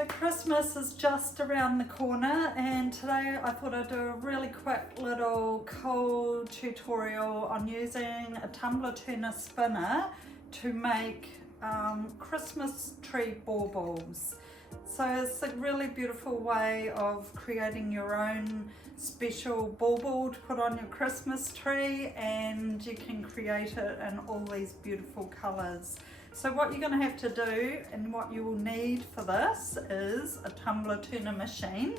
So Christmas is just around the corner, and today I thought I'd do a really quick little cool tutorial on using a tumbler turner spinner to make Christmas tree baubles. So it's a really beautiful way of creating your own special bauble to put on your Christmas tree, and you can create it in all these beautiful colours. So what you're going to have to do, and what you will need for this, is a tumbler turner machine.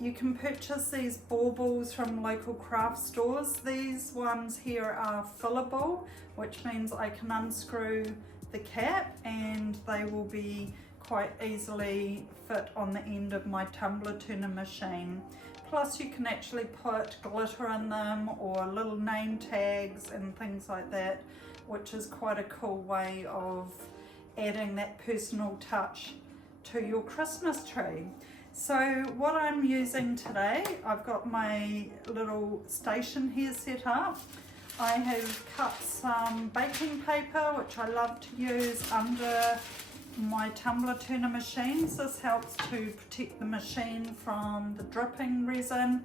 You can purchase these baubles from local craft stores. These ones here are fillable, which means I can unscrew the cap and they will be quite easily fit on the end of my tumbler turner machine. Plus you can actually put glitter in them or little name tags and things like that, which is quite a cool way of adding that personal touch to your Christmas tree. So what I'm using today, I've got my little station here set up. I have cut some baking paper, which I love to use under my tumbler turner machines. This helps to protect the machine from the dripping resin,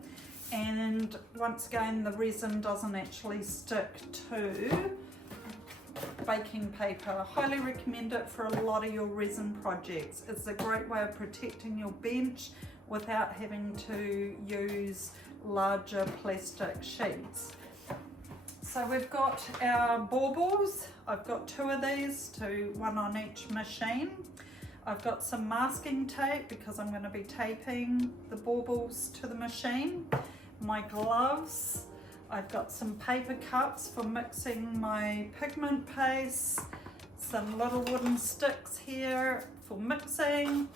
and once again the resin doesn't actually stick to baking paper. I highly recommend it for a lot of your resin projects. It's a great way of protecting your bench without having to use larger plastic sheets. So we've got our baubles. I've got 2 of these, one on each machine. I've got some masking tape because I'm going to be taping the baubles to the machine. My gloves. I've got some paper cups for mixing my pigment paste, some little wooden sticks here for mixing,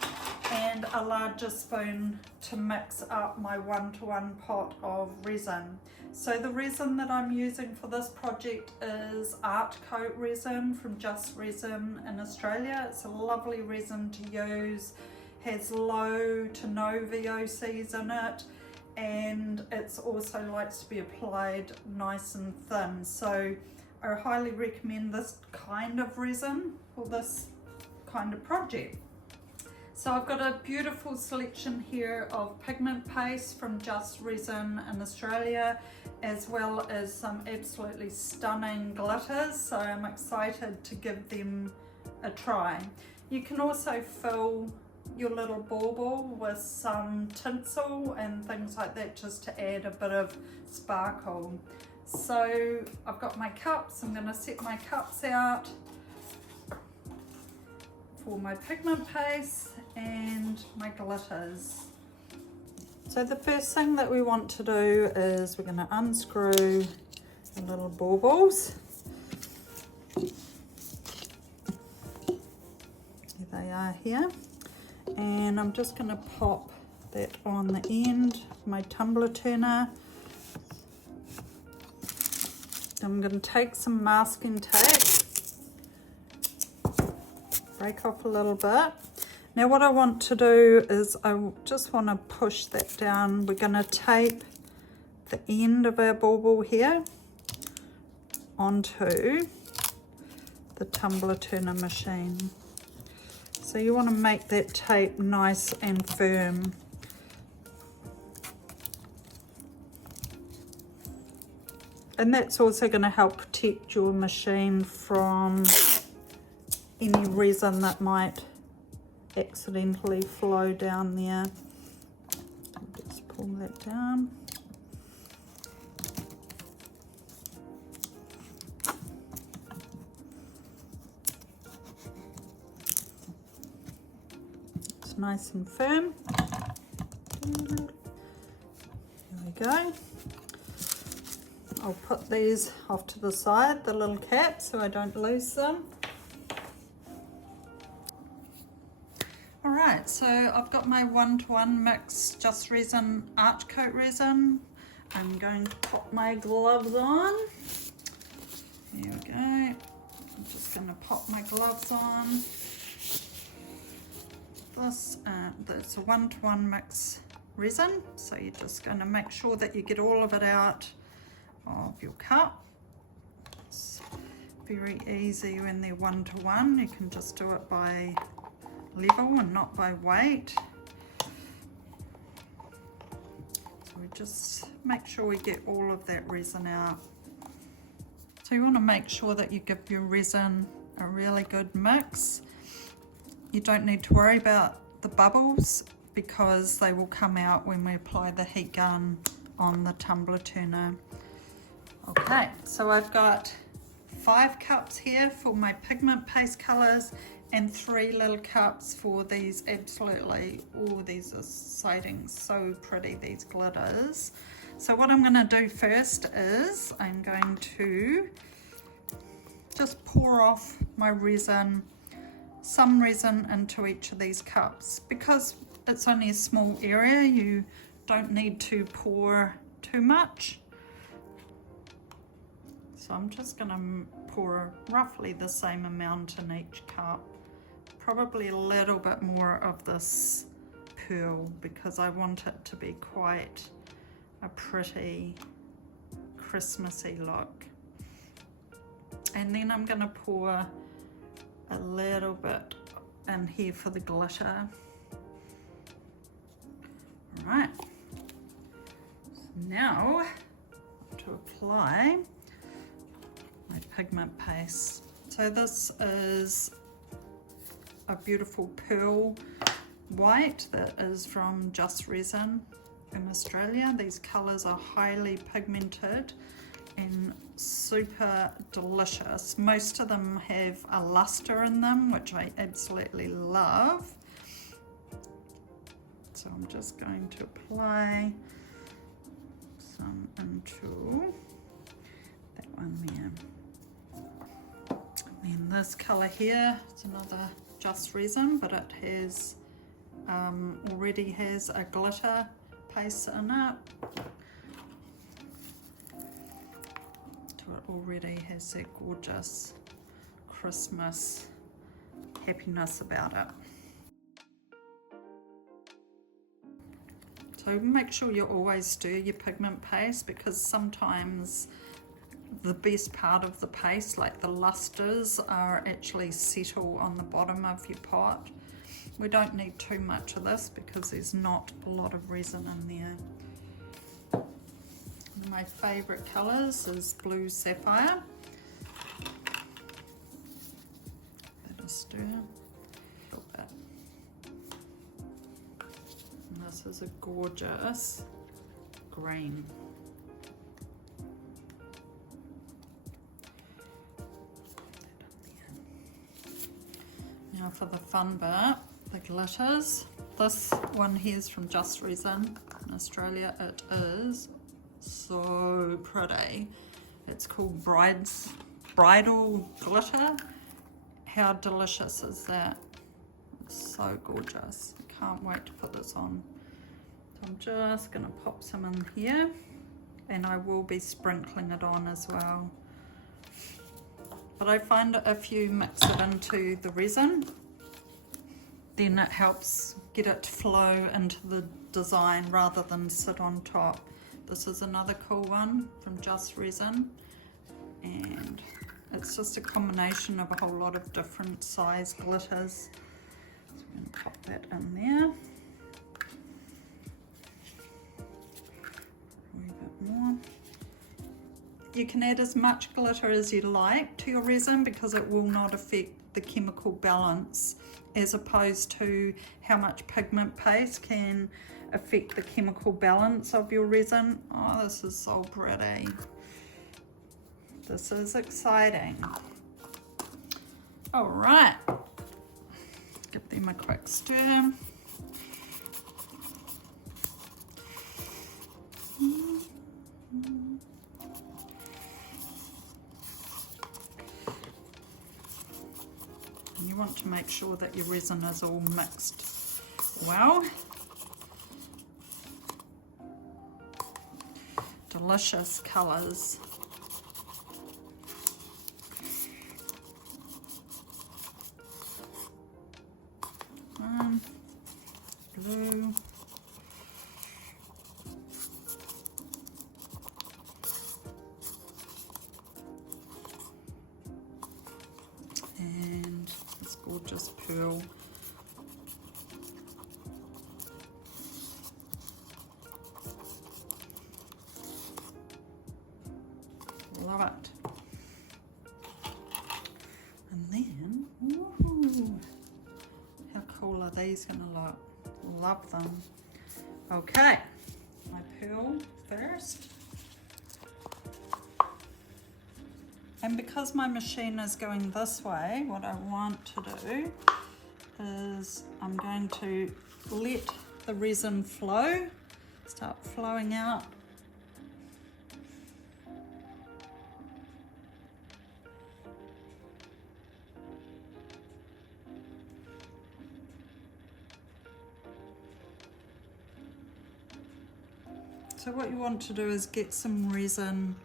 and a larger spoon to mix up my 1-to-1 pot of resin. So the resin that I'm using for this project is Art Cote resin from Just Resin in Australia. It's a lovely resin to use, has low to no VOCs in it, and it's also likes to be applied nice and thin. So I highly recommend this kind of resin for this kind of project. So I've got a beautiful selection here of pigment paste from Just Resin in Australia, as well as some absolutely stunning glitters, so I'm excited to give them a try. You can also fill your little bauble with some tinsel and things like that, just to add a bit of sparkle. So I've got my cups. I'm going to set my cups out for my pigment paste and my glitters. So the first thing that we want to do is we're going to unscrew the little baubles. There they are here. And I'm just going to pop that on the end of my tumbler turner. I'm going to take some masking tape, break off a little bit. Now what I want to do is I just want to push that down. We're going to tape the end of our bauble here onto the tumbler turner machine. So you want to make that tape nice and firm. And that's also going to help protect your machine from any resin that might accidentally flow down there. Just pull that down. It's nice and firm. There we go. I'll put these off to the side, the little caps, so I don't lose them. Alright, so I've got my 1-to-1 mix Just Resin Art Cote resin. I'm going to put my gloves on. Here we go. I'm just going to pop my gloves on. That's a 1-to-1 mix resin, so you're just going to make sure that you get all of it out of your cup. It's very easy when they're 1-to-1. You can just do it by level and not by weight. So we just make sure we get all of that resin out. So you want to make sure that you give your resin a really good mix. You don't need to worry about the bubbles because they will come out when we apply the heat gun on the tumbler turner. Okay, so I've got 5 cups here for my pigment paste colors and 3 little cups for these absolutely, oh, these are exciting, so pretty, these glitters. So what I'm going to do first is I'm going to just pour off my resin, some resin into each of these cups. Because it's only a small area, you don't need to pour too much. So I'm just going to pour roughly the same amount in each cup. Probably a little bit more of this pearl because I want it to be quite a pretty Christmassy look. And then I'm going to pour a little bit in here for the glitter. Alright, so now to apply my pigment paste. So this is a beautiful pearl white that is from Just Resin in Australia. These colours are highly pigmented and super delicious. Most of them have a luster in them, which I absolutely love. So I'm just going to apply some into that one there. And this colour here, it's another Just Resin, but it has already has a glitter paste in it. So it already has that gorgeous Christmas happiness about it. So make sure you always stir your pigment paste because sometimes the best part of the paste, like the lusters, are actually settle on the bottom of your pot. We don't need too much of this because there's not a lot of resin in there. One of my favourite colours is Blue Sapphire. Let us stir a little bit. And this is a gorgeous green. Now for the fun bit, the glitters. This one here is from Just Resin in Australia. It is so pretty. It's called Bridal Glitter. How delicious is that? It's so gorgeous. I can't wait to put this on. So I'm just going to pop some in here and I will be sprinkling it on as well. But I find if you mix it into the resin, then it helps get it to flow into the design rather than sit on top. This is another cool one from Just Resin, and it's just a combination of a whole lot of different size glitters. So I'm going to pop that in there. A wee bit more. You can add as much glitter as you like to your resin because it will not affect the chemical balance, as opposed to how much pigment paste can affect the chemical balance of your resin. Oh, this is so pretty. This is exciting. All right, give them a quick stir. You want to make sure that your resin is all mixed well. Delicious colours. Blue. And this gorgeous pearl these gonna look? Love them. Okay, my pearl first. And because my machine is going this way, what I want to do is I'm going to let the resin flow, start flowing out. So what you want to do is get some resin.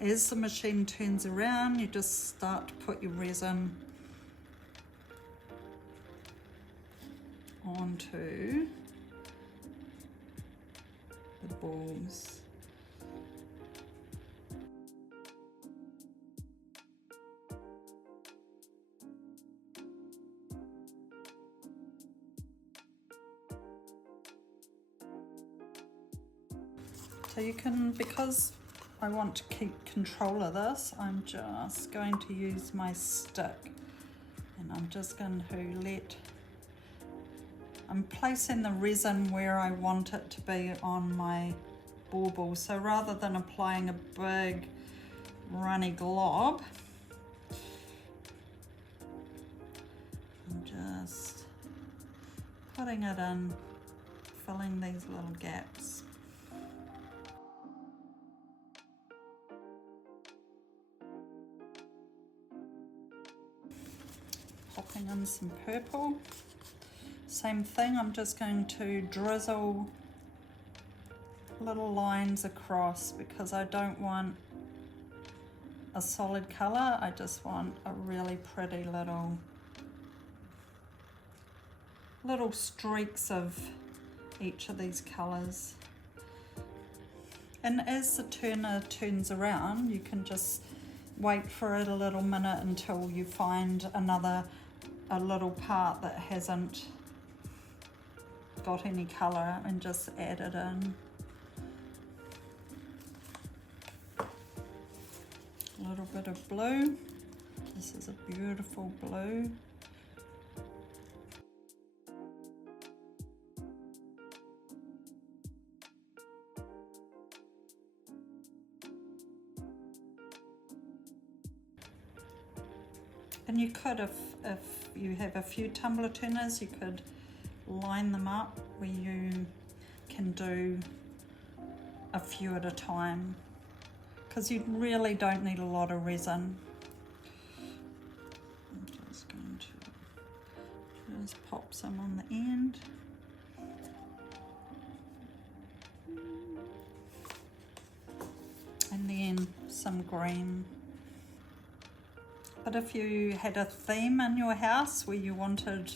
As the machine turns around, you just start to put your resin onto the balls. So you can, because I want to keep control of this, I'm just going to use my stick, and I'm just going to I'm placing the resin where I want it to be on my bauble. So rather than applying a big runny glob, I'm just putting it in, filling these little gaps. Popping in some purple. Same thing, I'm just going to drizzle little lines across because I don't want a solid colour, I just want a really pretty little streaks of each of these colours. And as the turner turns around, you can just wait for it a little minute until you find a little part that hasn't got any colour, and just add it in. A little bit of blue. This is a beautiful blue. And you could, if you have a few tumbler turners, you could line them up where you can do a few at a time, because you really don't need a lot of resin. I'm just going to just pop some on the end. And then some green. But if you had a theme in your house where you wanted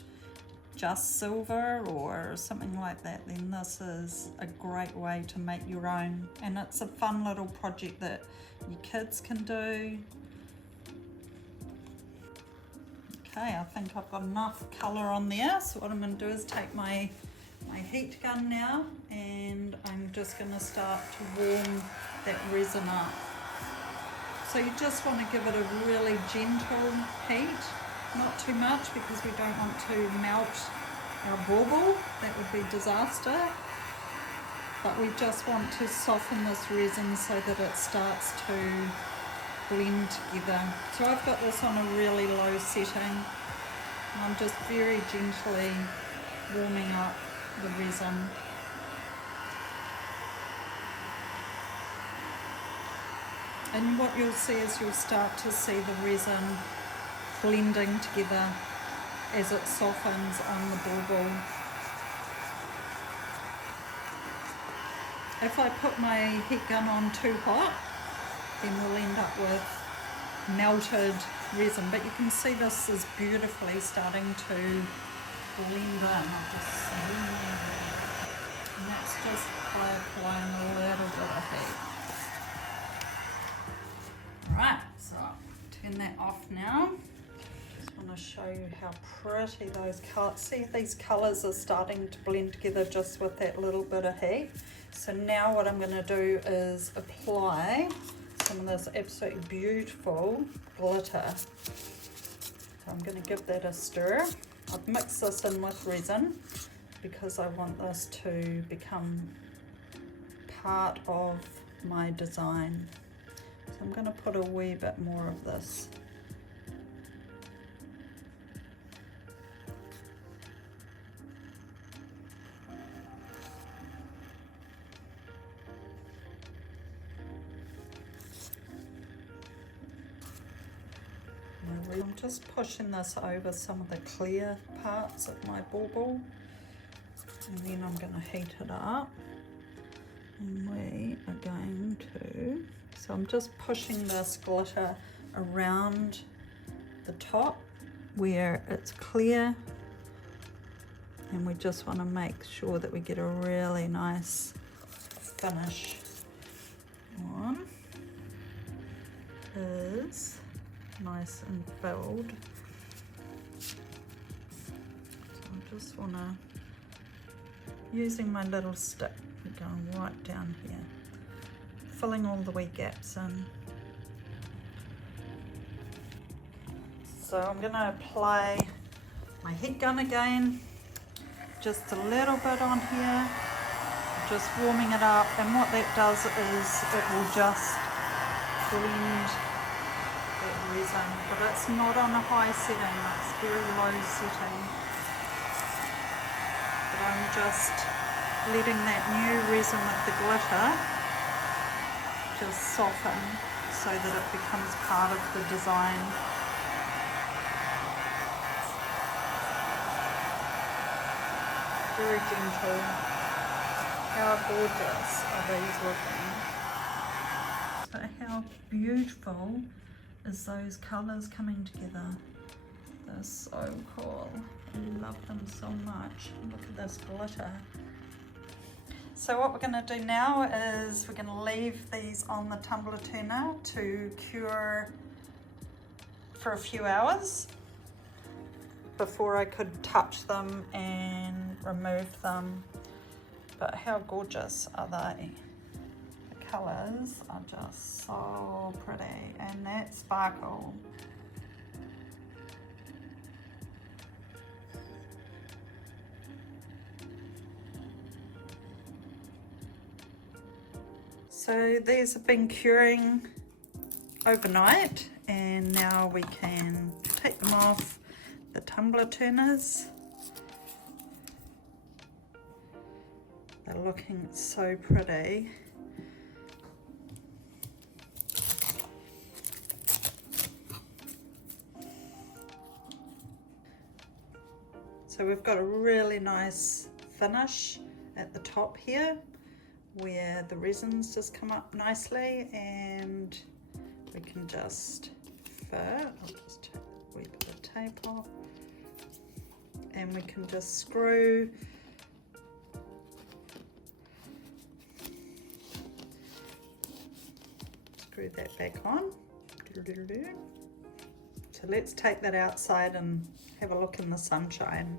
just silver or something like that, then this is a great way to make your own. And it's a fun little project that your kids can do. Okay, I think I've got enough colour on there. So what I'm going to do is take my heat gun now, and I'm just going to start to warm that resin up. So you just want to give it a really gentle heat, not too much because we don't want to melt our bauble, that would be disaster. But we just want to soften this resin so that it starts to blend together. So I've got this on a really low setting, and I'm just very gently warming up the resin. And what you'll see is you'll start to see the resin blending together as it softens on the bauble. If I put my heat gun on too hot, then we'll end up with melted resin. But you can see this is beautifully starting to blend in. I'll just see. And that's just by applying a little bit of heat. Right, so turn that off now. Just want to show you how pretty those colours. See, these colours are starting to blend together just with that little bit of heat. So now what I'm going to do is apply some of this absolutely beautiful glitter. So I'm going to give that a stir. I've mixed this in with resin because I want this to become part of my design. So I'm going to put a wee bit more of this. I'm just pushing this over some of the clear parts of my bauble, and then I'm going to heat it up, and we are going to, so I'm just pushing this glitter around the top where it's clear, and we just want to make sure that we get a really nice finish. One is nice and filled. So I just want to, using my little stick, going right down here, filling all the wee gaps in. So I'm going to apply my heat gun again, just a little bit on here, just warming it up, and what that does is it will just blend resin, but it's not on a high setting, it's very low setting. But I'm just letting that new resin with the glitter just soften so that it becomes part of the design. Very gentle. How gorgeous are these looking? But how beautiful is those colours coming together. They're so cool. I love them so much. Look at this glitter. So what we're going to do now is we're going to leave these on the tumbler turner to cure for a few hours before I could touch them and remove them. But how gorgeous are they? Colours are just so pretty, and that sparkle. So these have been curing overnight, and now we can take them off the tumbler turners. They're looking so pretty. So we've got a really nice finish at the top here where the resins just come up nicely, and we can just fit. I'll just take a wee bit of tape off, and we can just screw that back on. So let's take that outside and have a look in the sunshine.